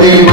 dei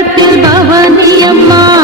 பட்டு பவானி அம்மா.